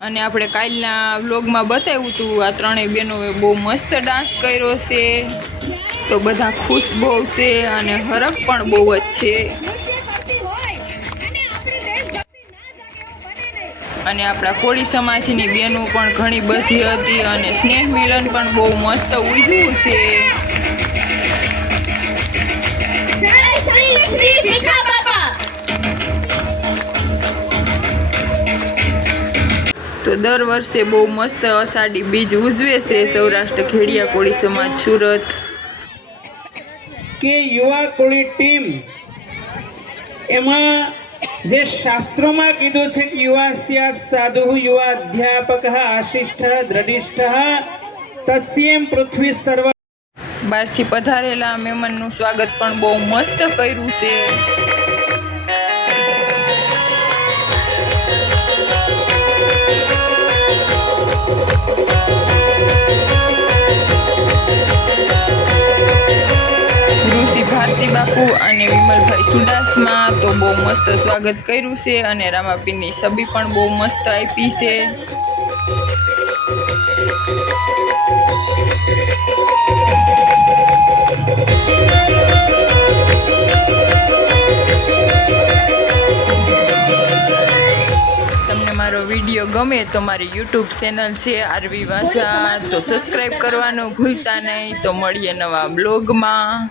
અને આપણે કાલના વ્લોગમાં બતાવ્યું હતું આ ત્રણેય બહેનોએ બહુ મસ્ત ડાન્સ કર્યો છે, તો બધા ખુશ બહુ છે અને હરખ પણ બહુ જ છે. અને આપણા કોળી સમાજની બહેનો પણ ઘણી બધી હતી અને સ્નેહ મિલન પણ બહુ મસ્ત ઉજવ્યું છે. તો દર વર્ષે બહુ મસ્ત અષાઢી બીજ ઉજવે છે સૌરાષ્ટ્ર ખેડિયા કોળી સમાજ સુરત. કે યુવા કોળી ટીમ એમાં જે શાસ્ત્રોમાં કીધું છે કે યુવા સ્યાત સાધુ યુવા અધ્યાપક આશિષ્ઠ દ્રઢિષ્ઠ તસ્યેમ પૃથ્વી સર્વ. બહારથી પધારેલા મહેમાનનું સ્વાગત પણ બહુ મસ્ત કર્યું છે. ભારતી બાપુ અને વિમલભાઈ સુડાસમાં તો બહુ મસ્ત સ્વાગત કર્યું છે અને રામાપીરની છબી પણ બહુ મસ્ત આપી છે. તમને મારો વિડીયો ગમે તો મારી યુટ્યુબ ચેનલ છે આરવી વાઝા, તો સબસ્ક્રાઈબ કરવાનું ભૂલતા નહીં. તો મળીએ નવા બ્લોગમાં.